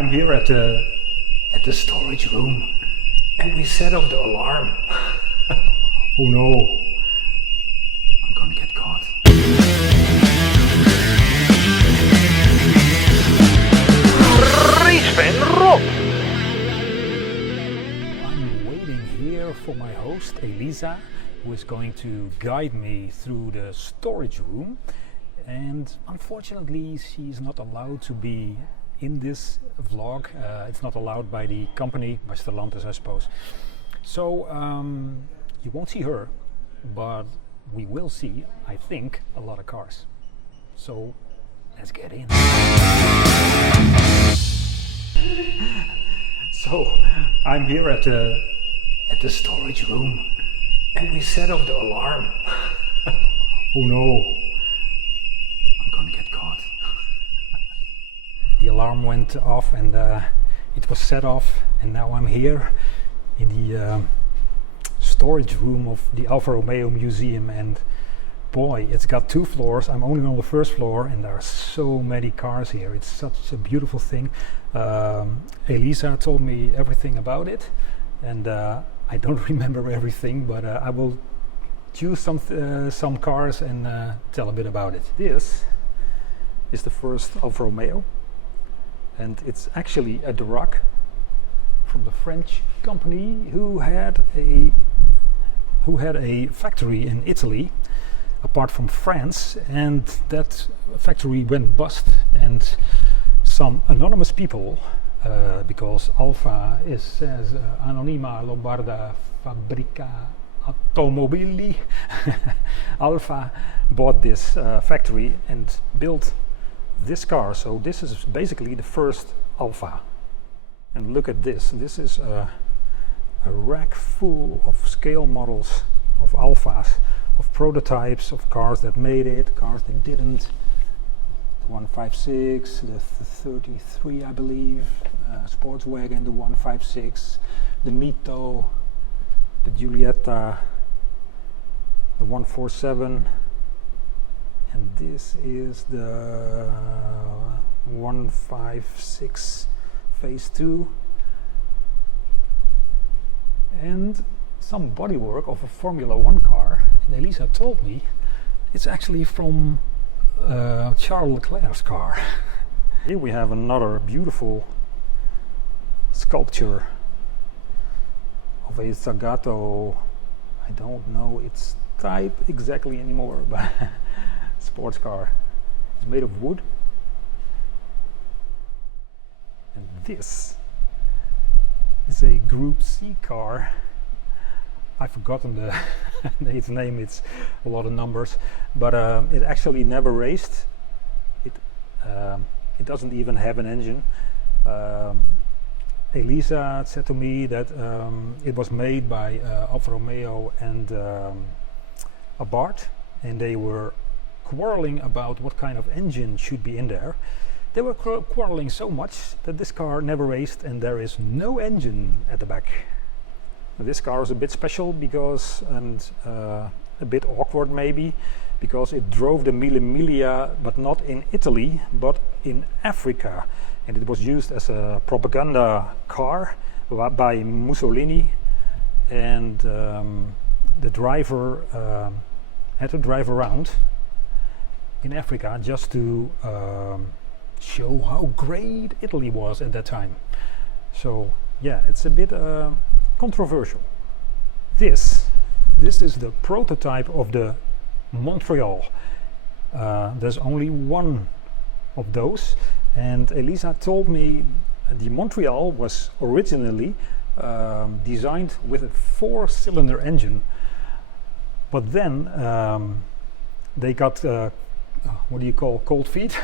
I'm here at the storage room, and we set off the alarm. Oh no, I'm gonna get caught. Raceman Rob. I'm waiting here for my host Elisa, who is going to guide me through the storage room. And unfortunately, she's not allowed to be in this vlog. It's not allowed by the company, by Stellantis, I suppose. So you won't see her, but we will see, I think, a lot of cars. So let's get in. So I'm here at the storage room, and we set off the alarm. Oh no, I'm gonna get caught. The alarm went off and it was set off, and now I'm here in the storage room of the Alfa Romeo Museum, and boy, it's got 2 floors. I'm only on the first floor and there are so many cars here. It's such a beautiful thing. Elisa told me everything about it, and I don't remember everything, but I will choose some cars and tell a bit about it. This is the first Alfa Romeo, and it's actually a Darracq from the French company who had a factory in Italy apart from France, and that factory went bust, and some anonymous people, because Alfa says Anonima Lombarda Fabbrica Automobili, Alfa bought this factory and built this car. So this is basically the first Alfa. And look at this. This is a rack full of scale models of Alfas, of prototypes of cars that made it, cars that didn't. The 156, the 33, I believe, Sportswagen, the 156, the Mito, the Giulietta, the 147, and this is the 156 Phase 2, and some bodywork of a Formula 1 car. And Elisa told me it's actually from Charles Leclerc's car. Here we have another beautiful sculpture of a Zagato. I don't know its type exactly anymore, but sports car. It's made of wood. And this is a Group C car. I've forgotten its name. It's a lot of numbers, but it actually never raced. It doesn't even have an engine. Elisa said to me that it was made by Alfa Romeo and Abarth, and they were quarreling about what kind of engine should be in there. They were quarreling so much that this car never raced, and there is no engine at the back. This car is a bit special because, and a bit awkward maybe, because it drove the Mille Miglia, but not in Italy, but in Africa. And it was used as a propaganda car by Mussolini, and the driver had to drive around in Africa just to show how great Italy was at that time. So yeah, it's a bit controversial. This is the prototype of the Montreal. There's only one of those, and Elisa told me the Montreal was originally designed with a 4-cylinder engine, but then they got what do you call cold feet.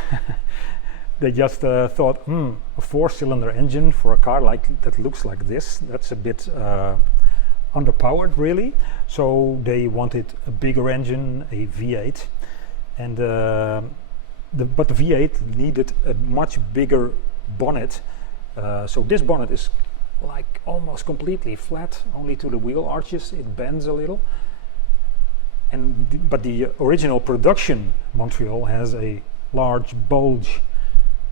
They just thought, a 4-cylinder engine for a car like that looks like this, that's a bit underpowered really. So they wanted a bigger engine, a V8, and but the V8 needed a much bigger bonnet. So this bonnet is like almost completely flat, only to the wheel arches. It bends a little. But the original production Montreal has a large bulge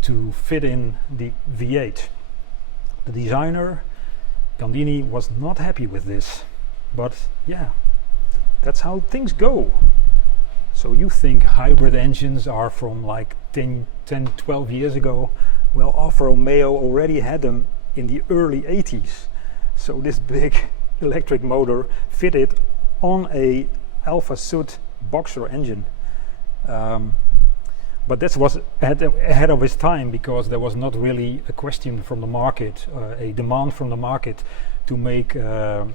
to fit in the V8. The designer, Gandini, was not happy with this, but yeah, that's how things go. So you think hybrid engines are from like 10, 12 years ago? Well, Alfa Romeo already had them in the early 80s. So this big electric motor fitted on a Alfa Sud Boxer engine. But that was ahead of its time, because there was not really a question from the market, a demand from the market to make an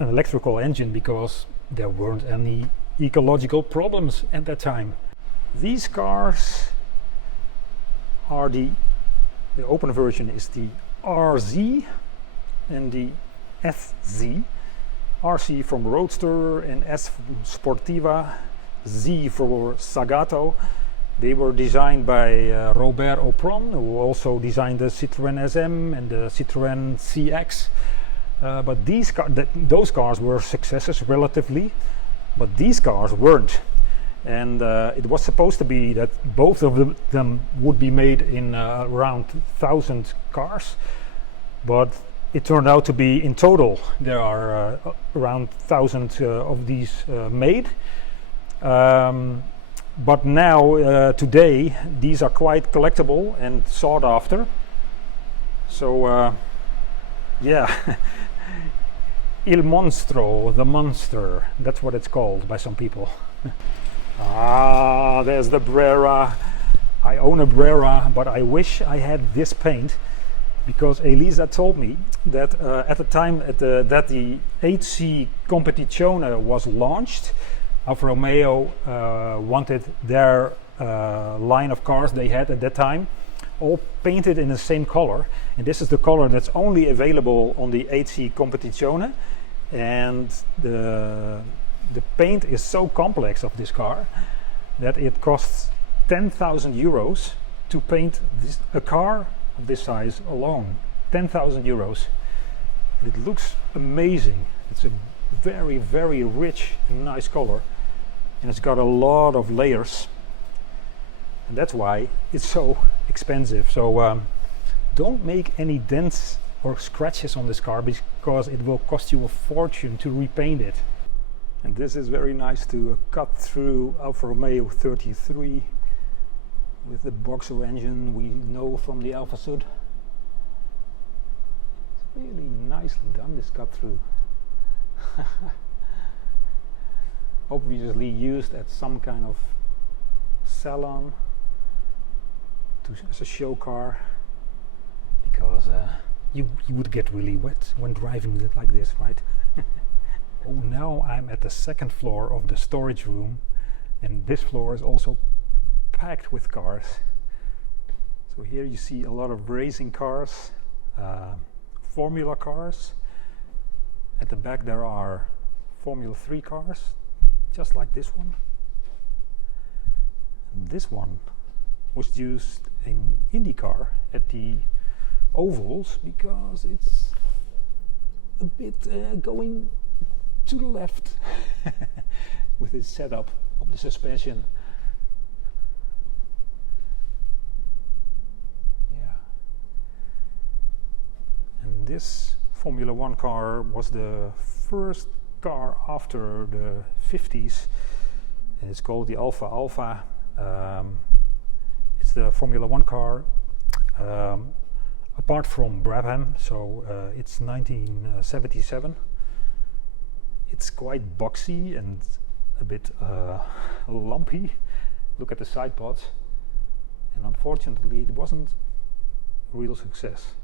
electrical engine, because there weren't any ecological problems at that time. These cars are the open version is the RZ and the SZ. RC from Roadster and S from Sportiva, Z for Zagato. They were designed by Robert Opron, who also designed the Citroën SM and the Citroën CX. But those cars were successes relatively, but these cars weren't. And it was supposed to be that both of them would be made in around 1,000 cars, but it turned out to be, in total, there are around 1,000 of these made. But now, today, these are quite collectible and sought after. So, yeah, Il Monstro, the monster, that's what it's called by some people. Ah, there's the Brera. I own a Brera, but I wish I had this paint, because Elisa told me that at the time that the 8C Competizione was launched, Alfa Romeo wanted their line of cars they had at that time all painted in the same color, and this is the color that's only available on the 8C Competizione, and the paint is so complex of this car that it costs 10,000 euros to paint a car of this size alone. 10,000 euros. It looks amazing. It's a very, very rich and nice color, and it's got a lot of layers, and that's why it's so expensive. So don't make any dents or scratches on this car, because it will cost you a fortune to repaint it. And this is very nice to cut through Alfa Romeo 33 with the Boxer engine we know from the Alfa Sud. It's really nicely done, this cut through. Obviously used at some kind of salon as a show car, because you would get really wet when driving it like this, right? Oh, now I'm at the second floor of the storage room, and this floor is also packed with cars. So here you see a lot of racing cars, Formula cars. At the back there are Formula 3 cars, just like this one. And this one was used in IndyCar at the ovals, because it's a bit going to the left with its setup of the suspension. Yeah. And this Formula 1 car was the first car after the 50s, and it's called the Alfa Alfa. It's the Formula 1 car apart from Brabham, so it's 1977. It's quite boxy and a bit lumpy. Look at the side pods, and unfortunately it wasn't a real success.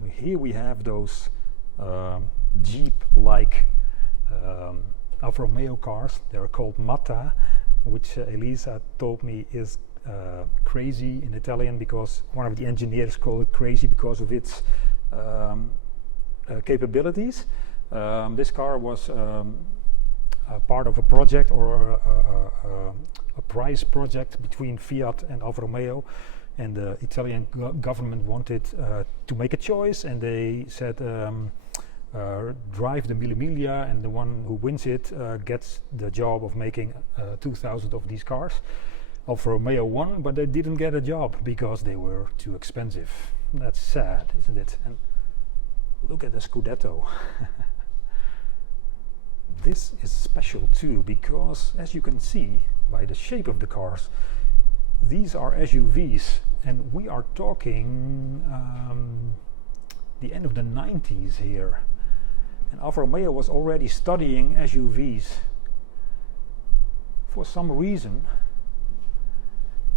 And here we have those Jeep-like Alfa Romeo cars. They're called Matta, which Elisa told me is crazy in Italian, because one of the engineers called it crazy because of its capabilities. This car was part of a project, or a prize project between Fiat and Alfa Romeo, and the Italian government wanted to make a choice, and they said drive the Mille Miglia, and the one who wins it gets the job of making 2,000 of these cars. Alfa Romeo won, but they didn't get a job because they were too expensive. That's sad, isn't it? And look at the Scudetto. This is special too, because as you can see by the shape of the cars, these are SUVs, and we are talking the end of the 90s here. And Alfa Romeo was already studying SUVs. For some reason,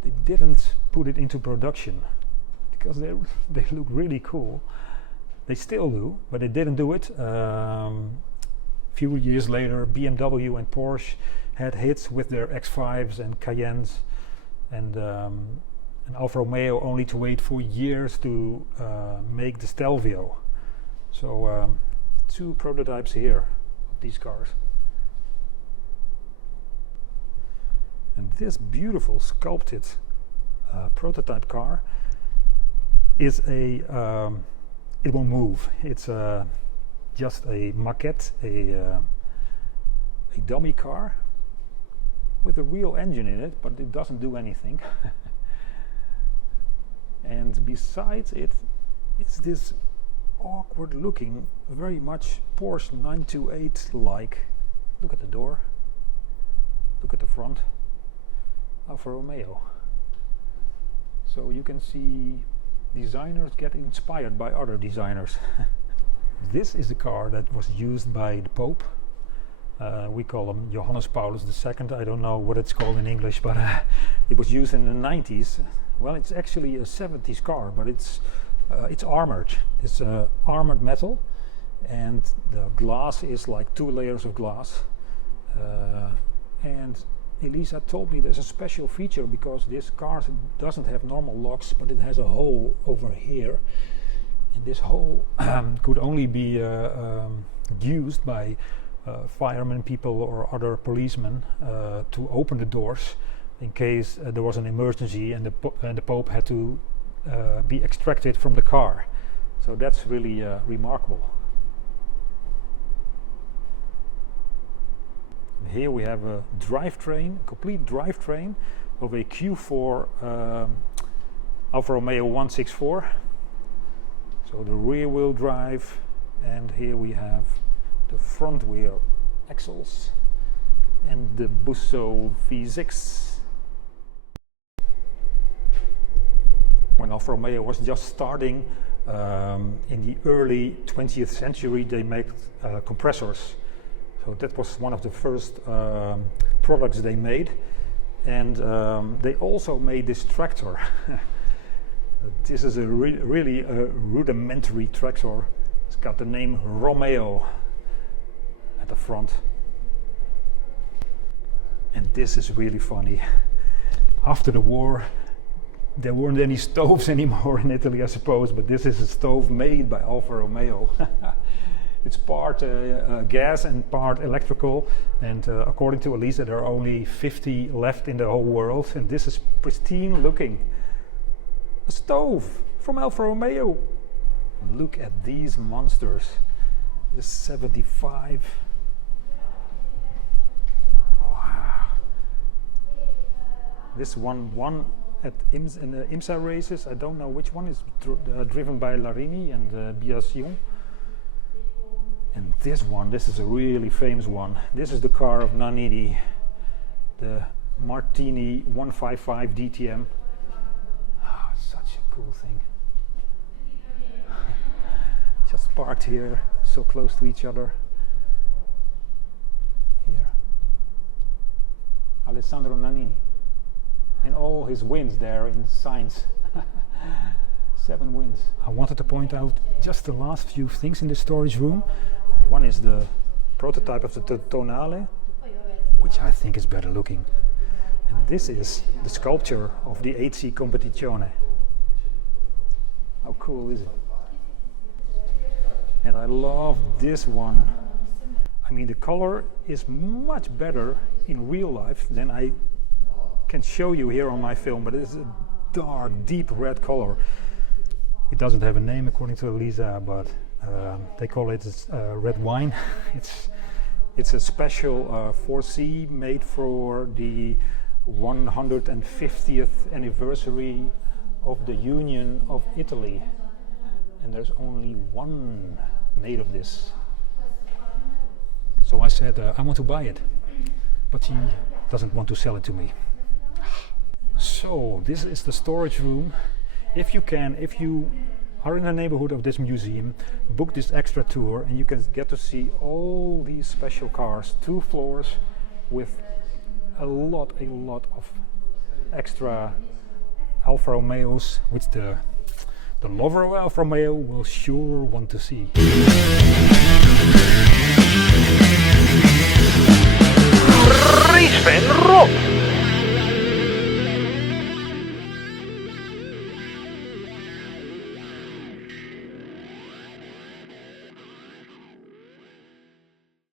they didn't put it into production because they look really cool. They still do, but they didn't do it. Few years later, BMW and Porsche had hits with their X5s and Cayennes, and Alfa Romeo only to wait for years to make the Stelvio. So 2 prototypes here of these cars. And this beautiful sculpted prototype car is a it won't move. It's just a maquette, a dummy car with a real engine in it, but it doesn't do anything. And besides it, it's this awkward looking, very much Porsche 928 like. Look at the door, look at the front. Alfa Romeo. So you can see designers get inspired by other designers. This is the car that was used by the Pope. We call him Johannes Paulus II. I don't know what it's called in English, but it was used in the 90s. Well, it's actually a 70s car, but it's armored. It's armored metal, and the glass is like 2 layers of glass. And Elisa told me there's a special feature because this car doesn't have normal locks, but it has a hole over here. And this hole could only be used by firemen people or other policemen to open the doors in case there was an emergency and the Pope had to be extracted from the car. So that's really remarkable. Here we have a drivetrain, a complete drivetrain of a Q4 Alfa Romeo 164. So the rear wheel drive, and here we have the front wheel axles and the Busso V6. When Alfa Romeo was just starting in the early 20th century, they made compressors. So that was one of the first products they made, and they also made this tractor. This is a really rudimentary tractor. It's got the name Romeo at the front. And this is really funny. After the war, there weren't any stoves anymore in Italy, I suppose, but this is a stove made by Alfa Romeo. It's part gas and part electrical, and according to Elisa, there are only 50 left in the whole world, and this is pristine looking. A stove from Alfa Romeo. Look at these monsters. This 75. Wow. This one won at in the IMSA races. I don't know which one is driven by Larini and Biasion. And this is a really famous one. This is the car of Nannini, the Martini 155 DTM. Oh, such a cool thing. Just parked here, so close to each other. Here. Alessandro Nannini. And all his wins there in science. 7 wins. I wanted to point out just the last few things in the storage room. One is the prototype of the Tonale, which I think is better looking. And this is the sculpture of the 8C Competizione. How cool is it? And I love this one. I mean, the color is much better in real life than I can show you here on my film, but it's a dark, deep red color. It doesn't have a name according to Elisa, but they call it red wine. It's a special 4C made for the 150th anniversary of the Union of Italy, and there's only one made of this. So I said, I want to buy it, but he doesn't want to sell it to me. So this is the storage room. If you are in the neighborhood of this museum, book this extra tour and you can get to see all these special cars, 2 floors with a lot of extra Alfa Romeos, which the lover of Alfa Romeo will sure want to see.